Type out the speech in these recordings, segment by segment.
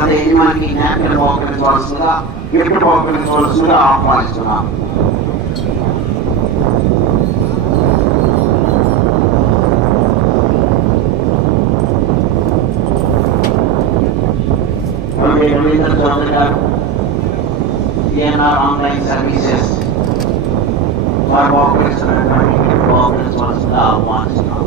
గత యజమానికి జ్ఞాపకం పోకరించవలసిందిగా గిఫ్ట్ పోకరించవలసిందిగా ఆహ్వానిస్తున్నాం ఓకే, రవీంద్ర చౌదరి గారు ఏఎన్ఆర్ ఆన్లైన్ సర్వీసెస్ వారు పోకరిస్తున్నటువంటి గిఫ్ట్ పోకరించవలసిందిగా ఆహ్వానిస్తున్నాం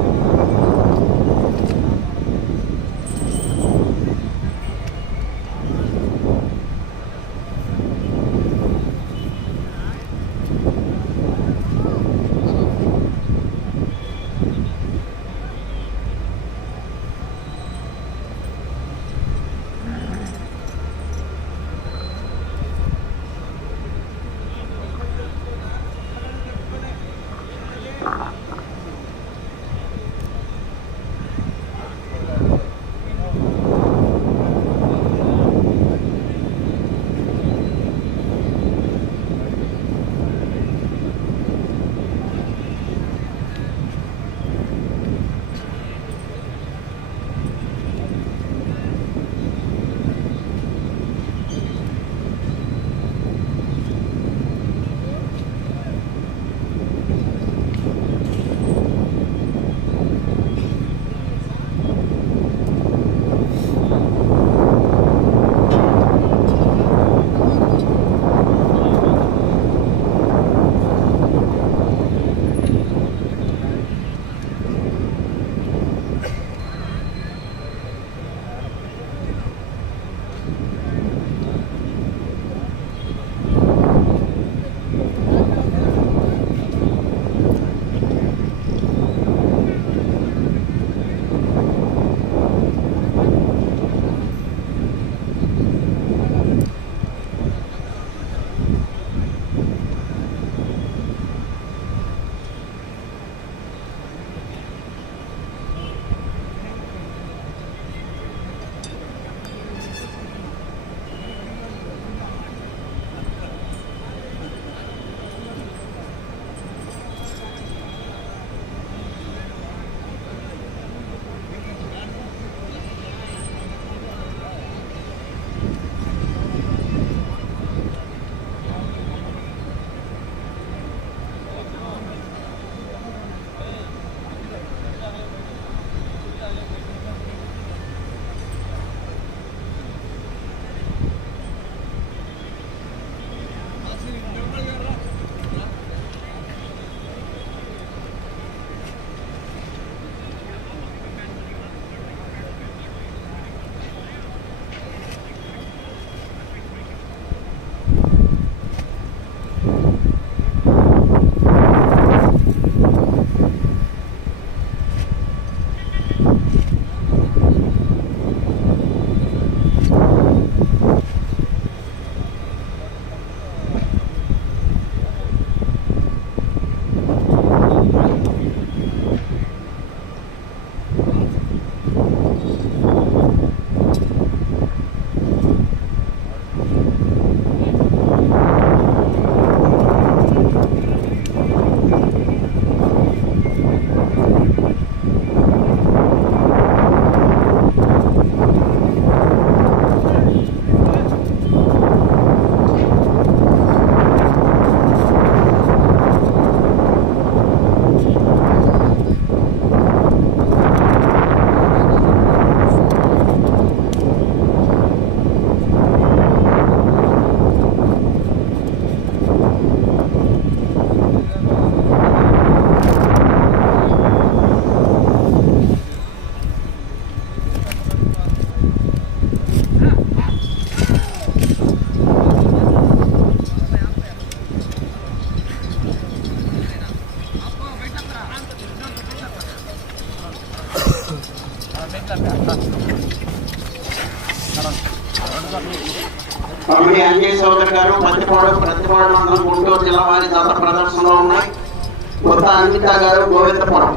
అన్విత గారు గోవిందపురం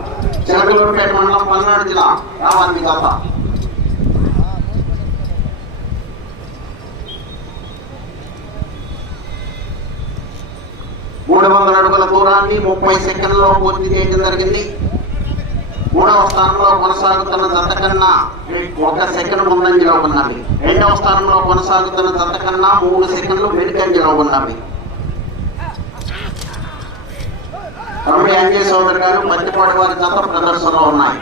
చిలకలూరుపేట మండలం పల్నాడు జిల్లా రావాలి మూడు వందల అడుగుల దూరాన్ని ముప్పై సెకండ్లలో పూర్తి చేయడం జరిగింది. మూడవ స్థానంలో కొనసాగుతున్న జత కన్నా ఒక సెకండ్ ముందంజలో ఉన్నవి రెండవ స్థానంలో కొనసాగుతున్న జత కన్నా మూడు సెకండ్లు వెనుకంజలో ఉన్నవి. రమణి అంజయ్ సోదరు గారు పత్తిపాటి వారి జత ప్రదర్శనలో ఉన్నాయి.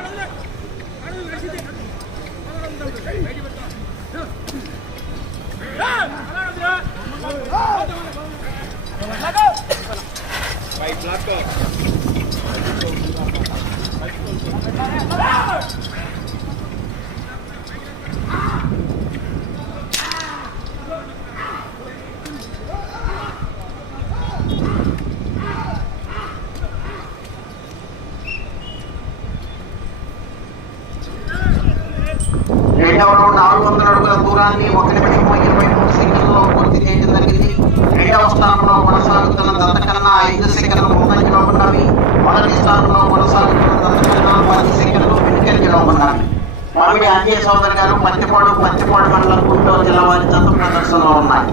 రెండవ రౌండ్ నాలుగు వందల అడుగుల దూరాన్ని ఒక నిమిషం ఇరవై మూడు సెకండ్లో పూర్తి చేయడం జరిగింది. రెండవ స్థానంలో కొనసాగుతున్న దత్త ఐదు సెకండ్లు ముందంజలో ఉన్నవి మొదటి స్థానంలో కొనసాగుతున్న దత్త పది సెకండ్లు వెనుకంజలో ఉన్నవి మామిడి అంజయ్ సోదరి గారు పత్తిపాడు పత్తిపాడు మండలం గుంటూరు జిల్లా వారి జత ప్రదర్శనలో ఉన్నాయి.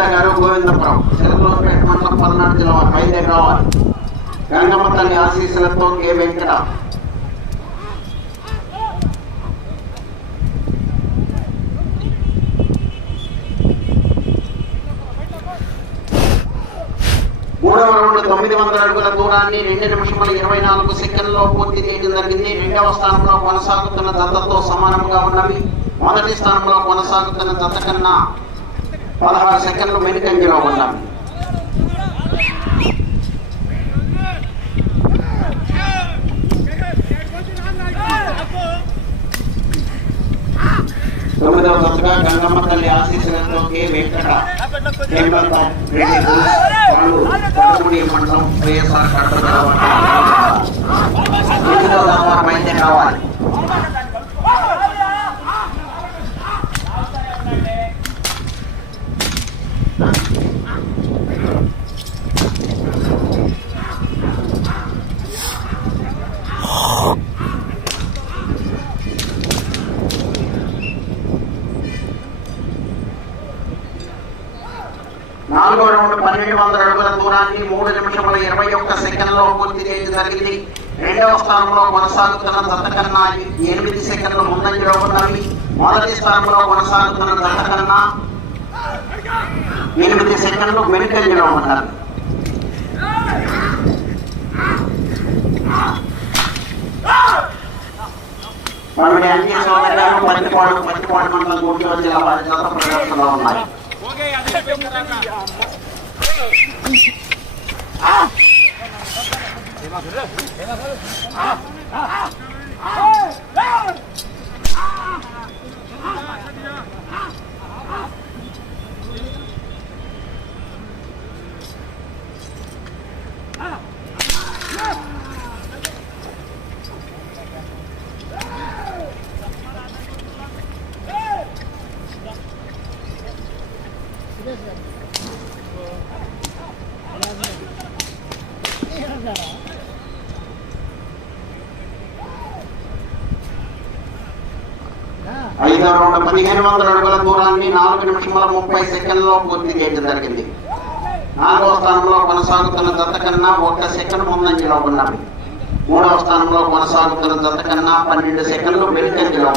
కొత్త గారు గోవిందపురం. చిలకలూరుపేట మండలం పల్నాడు జిల్లా వారు. బయలుదేరి రావాలి గంగమ్మ తల్లి ఆశీస్సులతో కే వెంకట. మూడవ రౌండ్ తొమ్మిది వందల అడుగుల దూరాన్ని రెండు నిమిషముల ఇరవై నాలుగు సెకండ్లో పూర్తి చేయడం జరిగింది. రెండవ స్థానంలో కొనసాగుతున్న దత్తతో సమానంగా ఉన్నవి. మొదటి స్థానంలో కొనసాగుతున్న దత్త కన్నా పదహారు సెకండ్లు వెనుకంజలో ఉన్నాం. తొమ్మిదవ దశగా గంగమ్మ తల్లి ఆశీస్సులతో కె. వెంకట మండలం వైఎస్ఆర్ కట్టడం జిల్లా కావాలి నాలుగో రౌండ్ పన్నెండు వందల అడుగుల దూరాన్ని మూడు నిమిషముల ఇరవై ఒక్క సెకండ్లో పూర్తి చేయడం జరిగింది. రెండవ స్థానంలో కొనసాగుతున్న జత ఎనిమిది సెకండ్లు ముందంజలో ఉన్నవి. మొదటి స్థానంలో కొనసాగుతున్న జత కన్నా ఎనిమిది సెకండ్లు వెనుకంజలో ఉన్నారు? మనవి అన్ని సోదరు పత్తిపాడు పత్తిపాడు మండలం గుంటూరు జిల్లా వారి ప్రదర్శనలో ఉన్నాయి. ఐదో రౌండ్ పదిహేను వందల అడుగుల దూరాన్ని నాలుగు నిమిషముల ముప్పై సెకండ్లో పూర్తి చేయడం జరిగింది. నాలుగవ స్థానంలో కొనసాగుతున్న జత కన్నా ఒక్క సెకండ్ ముందంజలో ఉన్నవి. మూడవ స్థానంలో కొనసాగుతున్న జత కన్నా పన్నెండు సెకండ్లు వెనుకంజలో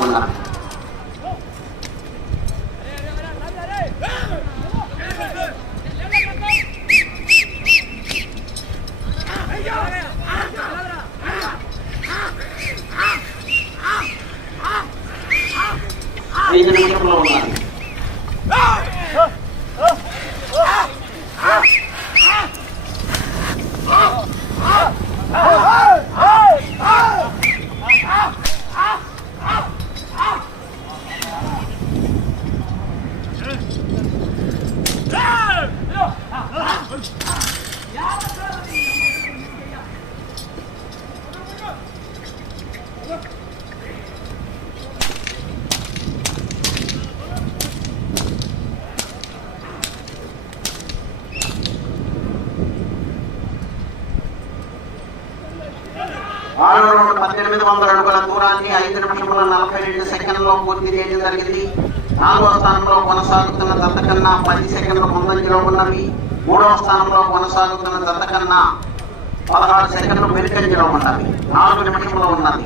ఉన్నవి ఐదు నిమిషంలో ఉన్నది పద్దెనిమిది వందల అడుగుల దూరాన్ని ఐదు నిమిషముల నలభై రెండు సెకండ్లో పూర్తి చేయడం జరిగింది. నాలుగో స్థానంలో కొనసాగుతున్న దత్త కన్నా పది సెకండ్ల ముందంజలో ఉన్నవి. మూడవ స్థానంలో కొనసాగుతున్న దత్త కన్నా పదహారు సెకండ్లు మెరుగంజలో ఉన్నవి. నాలుగు నిమిషంలో ఉన్నది.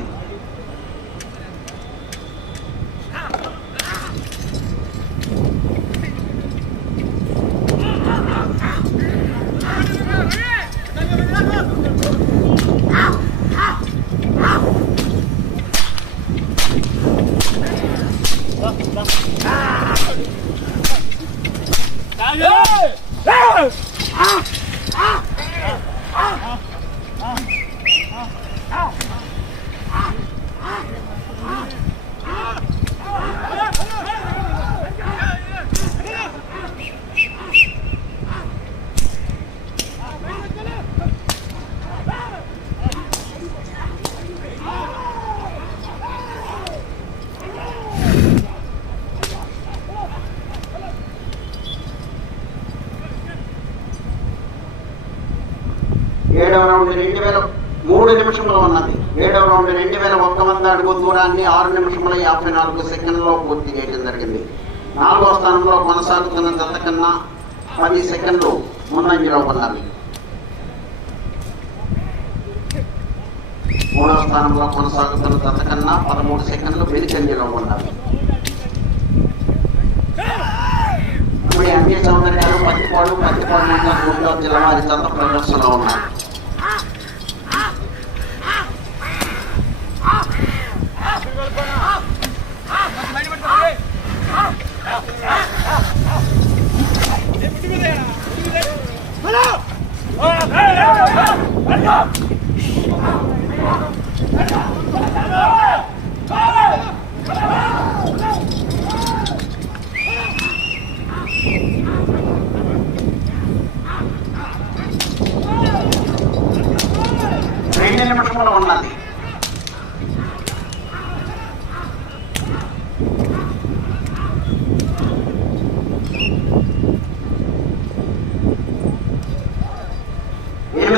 మూడు నిమిషంలో ఉన్నది. ఏడవ రౌండ్ రెండు వేల ఒక్క వంద అడుగు దూరాన్ని ఆరు నిమిషముల యాభై నాలుగు సెకండ్లో పూర్తి చేయడం జరిగింది. నాలుగో స్థానంలో కొనసాగుతున్న జత కన్నా పది సెకండ్లు ముందంజలో ఉన్నది. మూడవ స్థానంలో కొనసాగుతున్న జత కన్నా పదమూడు సెకండ్లు వెనుకంజలో ఉన్నది. ఇప్పుడు ఎంపీ సౌకర్యాలు పత్తిపాడు పత్తిపాడు మండలం గుంటూరు జిల్లా వారి జత ప్రదర్శనలో ఉన్నాయి రెండు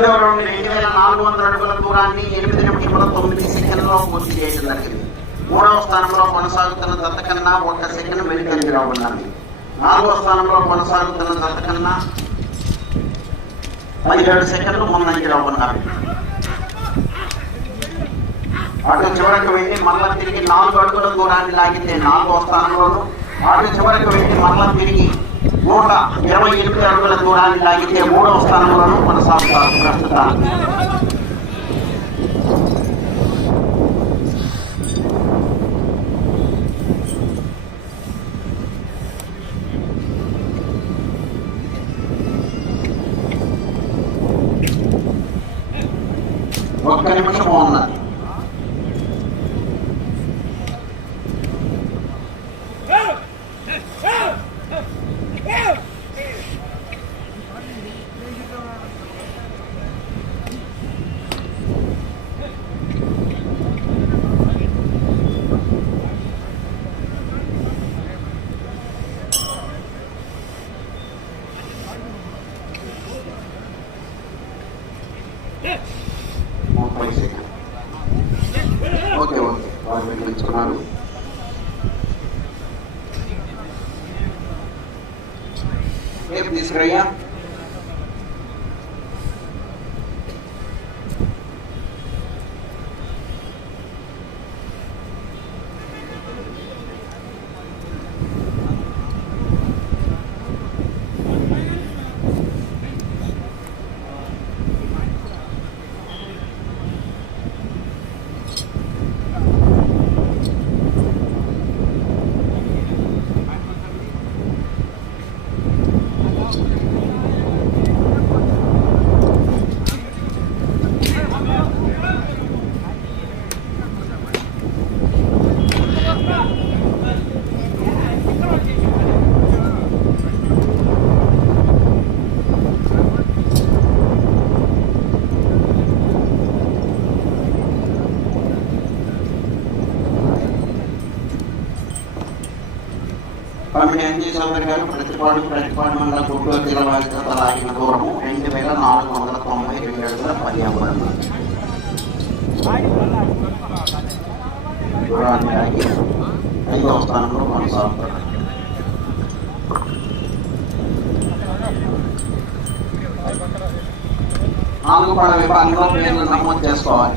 ఎనిమిదవ రౌండ్ రెండు వేల నాలుగు వందల అడుగుల దూరాన్ని ఎనిమిది నిమిషముల తొమ్మిది సెకండ్లో పూర్తి చేయడం జరిగింది. మూడవ స్థానంలో కొనసాగుతున్న దత్త కన్నా ఒక సెకండ్ వెనుకంజలో ఉన్నది నాలుగవ స్థానంలో కొనసాగుతున్న దత్త కన్నా పదిహేడు సెకండ్లు ముందంజలో ఉన్నవి అటు చివరకు వెళ్ళి మళ్ళా తిరిగి నాలుగు అడుగుల దూరాన్ని లాగితే నాలుగో స్థానంలోను అటు చివరకు వెళ్ళి మళ్ళా తిరిగి నూట ఇరవై ఎనిమిది అడుగుల దూరాన్ని లాగితే మూడవ స్థానంలోనూ కొనసాగుతారు ప్రస్తుతానికి. İbn-i Süreyyan పన్నెండు ఎంజీ చౌదరి గారు? ప్రతిపాడు ప్రతిపాడు మండల గుంటూరు జిల్లా వారితో దూరము రెండు వేల నాలుగు వందల తొంభై రెండు అడుగుల పర్యావరణ ఐదవ స్థానంలో కొనసాగుతున్నారు నాలుగు పడ విభాగంలో నమోదు చేసుకోవాలి.